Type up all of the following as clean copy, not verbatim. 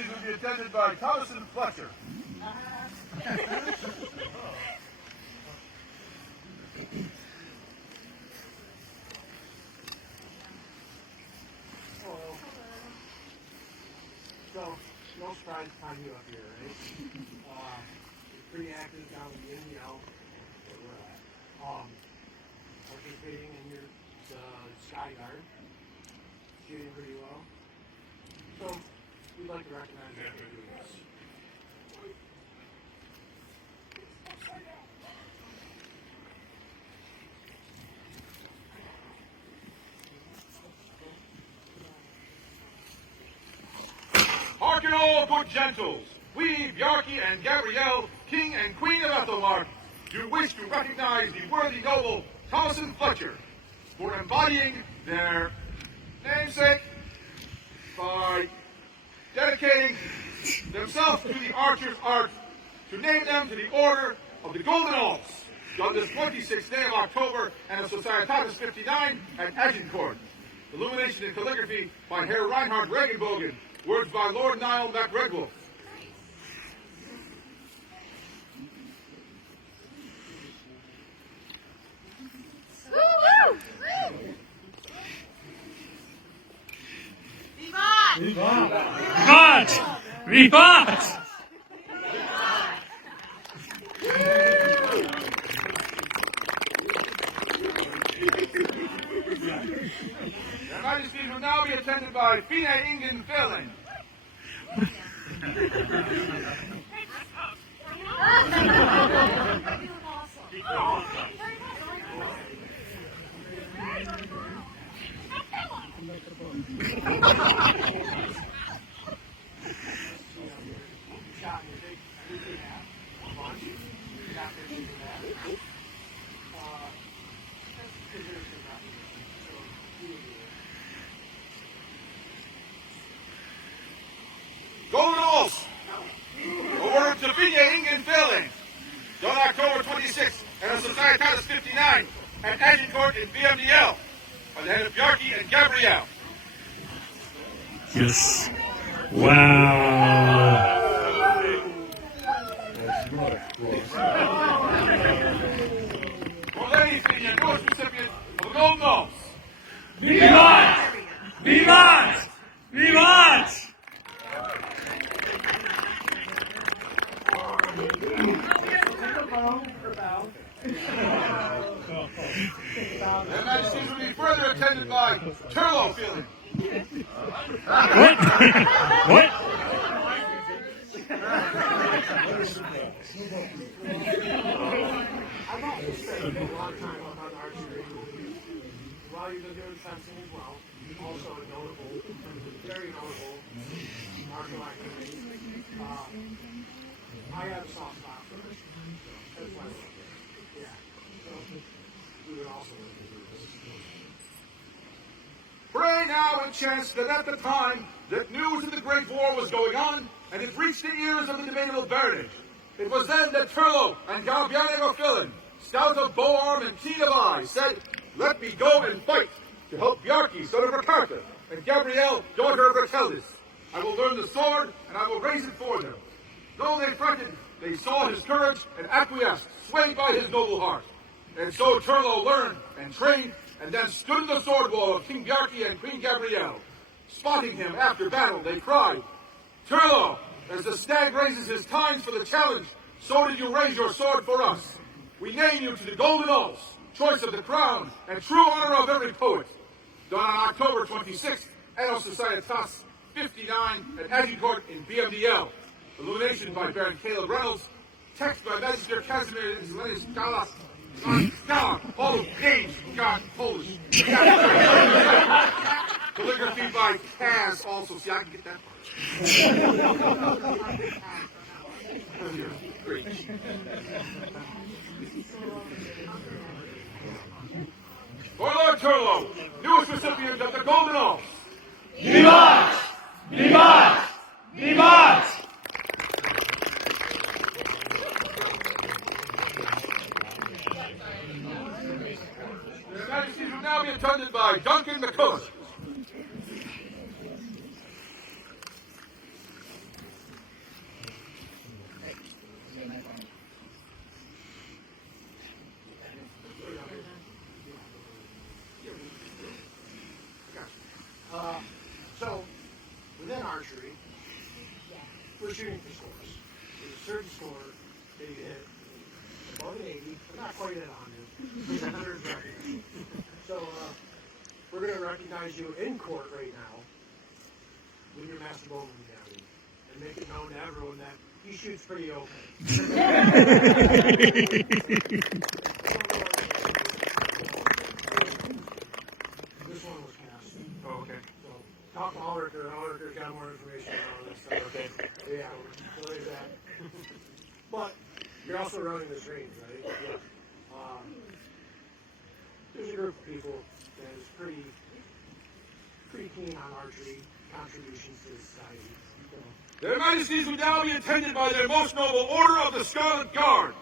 Majesties will be attended by Thomas and Fletcher. So, no surprise to find you up here, right? Pretty active down in the where we're at. Participating in your sky guard. Shooting pretty well. So, we'd like to recognize that for doing this. Hearken all, good gentles. We, Bjarki and Gabrielle, King and Queen of Aethelmearc, do wish to recognize the worthy noble Thomas and Fletcher for embodying their namesake by dedicating themselves to the archer's art to name them to the Order of the Golden Alls on this 26th day of October and of Societatis 59 at Agincourt. Illumination and calligraphy by Herr Reinhard Regenbogen. Words by Lord Niall MacRedwolf. Vivat! Vivat! Their Majesties will now be attended by Fine Ingen Filling. Golden Alls! A word to Fine Ingen Filling. On October 26th and on Societatis 59 at Agincourt in BMDL by the head of Bjarki and Gabrielle. Yes. Wow. For ladies and the newest recipient of the Golden Alls. Vivat! Vivat! Vivat! Their Majesties will be further attended by Turlo Feeling. What? What? I've also spent a lot of time on archery. While you've been doing fencing as well, also a notable, very notable martial activity. I have a soft spot for it. That's why I love it. Yeah. So, we would also like to do this. Pray now and chance that at the time that news of the Great War was going on, and it reached the ears of the debatable baronage, it was then that Turlo and Galbianego Filin, stout of bow-arm and keen of eye, said, "Let me go and fight to help Bjarki, son of Ricarta, and Gabrielle, daughter of Rakeldis. I will learn the sword, and I will raise it for them." Though they fretted, they saw his courage and acquiesced, swayed by his noble heart. And so Turlo learned and trained, and then stood in the sword wall of King Bjarki and Queen Gabrielle. Spotting him after battle, they cried, "Turlo, as the stag raises his tines for the challenge, so did you raise your sword for us. We name you to the Golden Alls, choice of the crown, and true honor of every poet." Done on October 26th, Anno Societas 59 at Agincourt in BMDL. Illumination by Baron Caleb Reynolds. Text by Magister Casimir Scala. Scala. All of page. God, Polish. Calligraphy by Kaz also. See, I can get that part. Great. For Lord Turlo, newest recipient of the Golden Alls. Vivat! Vivat! Vivat! Their Majesties will now be attended by Duncan McCullough. we're shooting for scores. There's a certain score that you hit above an 80, but not quite at 100. 100 is recognized. So we're going to recognize you in court right now with your Master Bowman caddy and make it known to everyone that he shoots pretty okay. This one was cast. Oh, okay. So talk to Ulriker. Ulriker's got more information on all this stuff. Okay. Yeah, so there's that. But you're also running this range, right? Yeah. There's a group of people that is pretty keen on archery contributions to society. So, Their Majesties would now be attended by their most noble Order of the Scarlet Guard.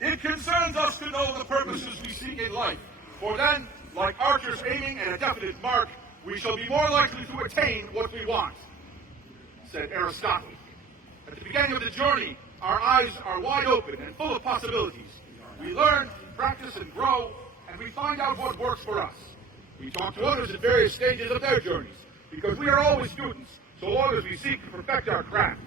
It concerns us to know the purposes we seek in life, for then, like archers aiming at a definite mark, we shall be more likely to attain what we want, said Aristotle. At the beginning of the journey, our eyes are wide open and full of possibilities. We learn, practice, and grow, and we find out what works for us. We talk to others at various stages of their journeys, because we are always students, so long as we seek to perfect our craft.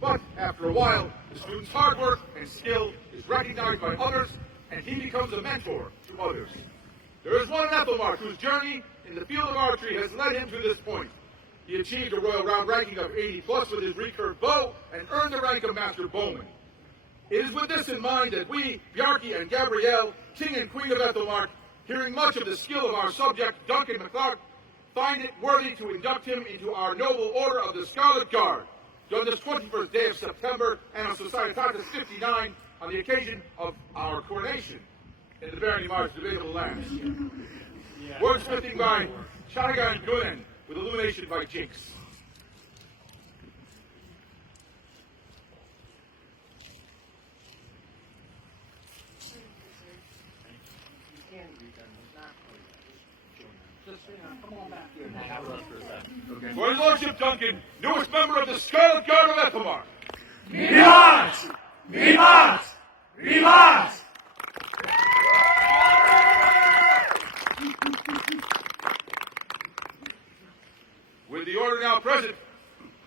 But after a while, the student's hard work and skill is recognized by others, and he becomes a mentor to others. There is one Aethelmearc whose journey in the field of archery has led him to this point. He achieved a royal round ranking of 80+ with his recurve bow and earned the rank of Master Bowman. It is with this in mind that we, Bjarki and Gabrielle, King and Queen of Aethelmearc, hearing much of the skill of our subject, Duncan MacLeod, find it worthy to induct him into our noble Order of the Scarlet Guard, done this 21st day of September, Anno Societatis 59, on the occasion of our coronation in the Barony March debatable lands. Wordsmithing by Shanagan Gunan, with illumination by Jinx. For his lordship Duncan, newest member of the Scarlet Guard of Aethelmearc. Vivant! Vivant! Vivant! With the order now present,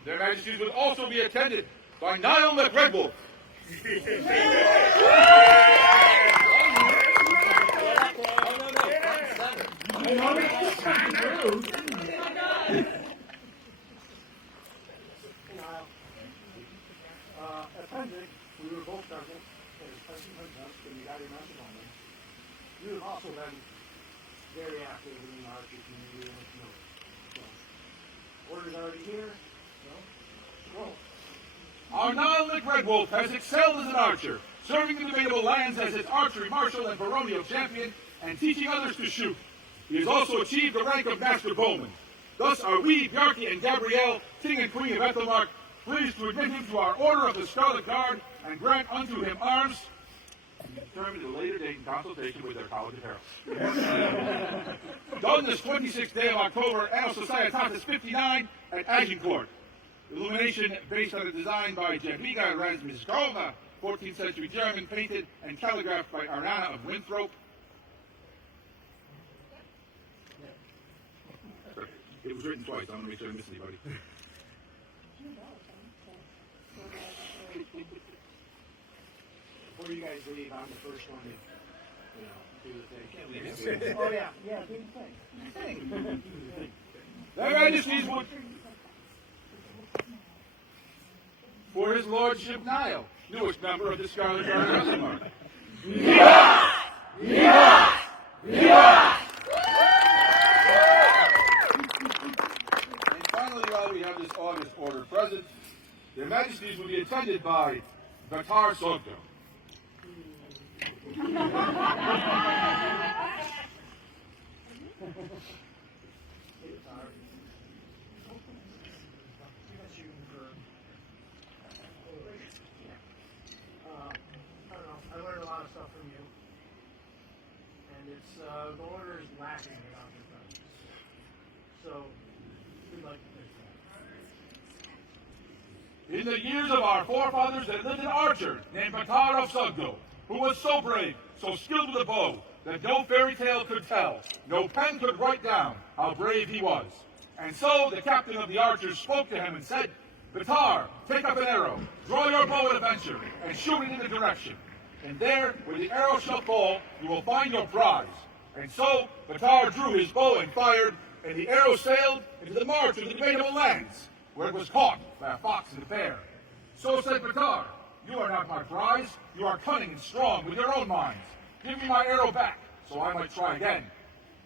their Majesties would also be attended by Niall MacRedwolf. Appendix, we were both present as President Hunt when you got your Master Bowman. You have also been very active in the archery community and the community. So, order's already here, so, roll. Our Niall MacRedwolf has excelled as an archer, serving the debatable lands as its archery marshal and baronial champion, and teaching others to shoot. He has also achieved the rank of Master Bowman. Thus are we, Bjarki and Gabrielle, King and Queen of Aethelmearc, pleased to admit him to our Order of the Scarlet Guard and grant unto him arms, determined at a later date in consultation with their College of Heralds. Done this 26th day of October, Anno Societatis 59 at Agincourt. Illumination based on a design by Jadwiga Razmizkova, 14th century German, painted and calligraphed by Arana of Winthrop. It was written twice. I want to make sure I didn't miss anybody. Before you guys leave, I'm the first one to, do the thing. Oh yeah, do the thing. Their Majesties would, for his lordship Niall, newest member of the Scarlet Guard of Aethelmearc. Vivat! Vivat! Vivat! And finally, while we have this august order present, their Majesties will be attended by Vatar Sogdo. I don't know. I learned a lot of stuff from you, and it's the order is lacking without your presence. So we'd like to fix that. In the years of our forefathers, there lived an archer named Batar of Sugdo, who was so brave, so skilled with a bow, that no fairy tale could tell, no pen could write down how brave he was. And so the captain of the archers spoke to him and said, Batar, take up an arrow, draw your bow at a venture, and shoot it in a direction. And there, where the arrow shall fall, you will find your prize. And so Batar drew his bow and fired, and the arrow sailed into the march of the debatable lands, where it was caught by a fox and a bear. So said Batar, you are not my prize, you are cunning and strong with your own minds. Give me my arrow back, so I might try again.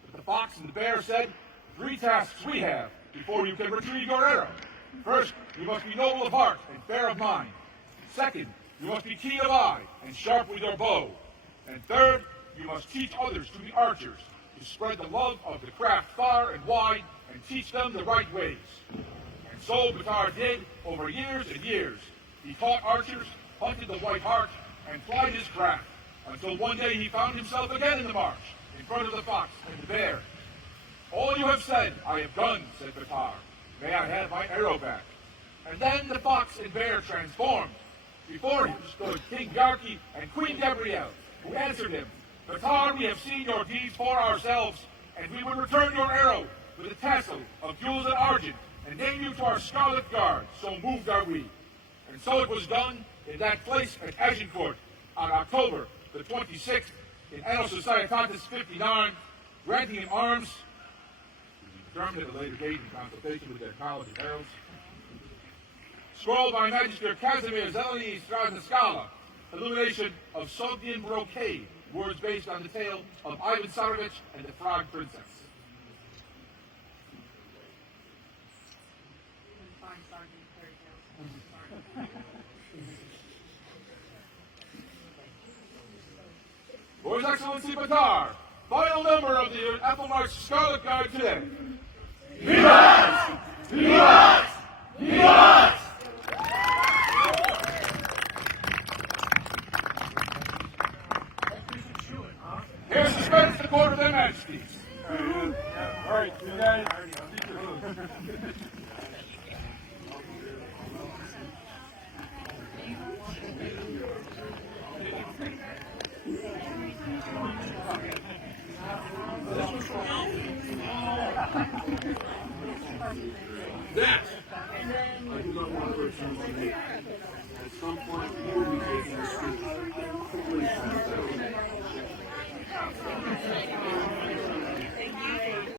But the fox and the bear said, 3 tasks we have before you can retrieve your arrow. First, you must be noble of heart and fair of mind. Second, you must be keen of eye and sharp with your bow. And third, you must teach others to be archers, to spread the love of the craft far and wide, and teach them the right ways. And so Batar did over years and years. He taught archers, hunted the white hart, and plied his craft, until one day he found himself again in the marsh, in front of the fox and the bear. All you have said, I have done, said Batar. May I have my arrow back? And then the fox and bear transformed. Before him stood King Yarki and Queen Gabrielle, who answered him, Batar, we have seen your deeds for ourselves, and we would return your arrow with a tassel of jewels and argent, and name you to our scarlet guard, so moved are we. And so it was done in that place at Agincourt on October the 26th, in Anno Societatis 59, granting him arms, determined at a later date in consultation with their college of heralds. Scrolled by Magister Casimir Zeleny Strazinskala, illumination of Sogdian brocade, words based on the tale of Ivan Tsarevich and the Frog Princess. For His Excellency Batar, final number of the Aethelmearc Scarlet Guard today. Vivat! Vivat! Vivat! Here suspends the court of their majesties. All right, you guys. That I do not want to at some point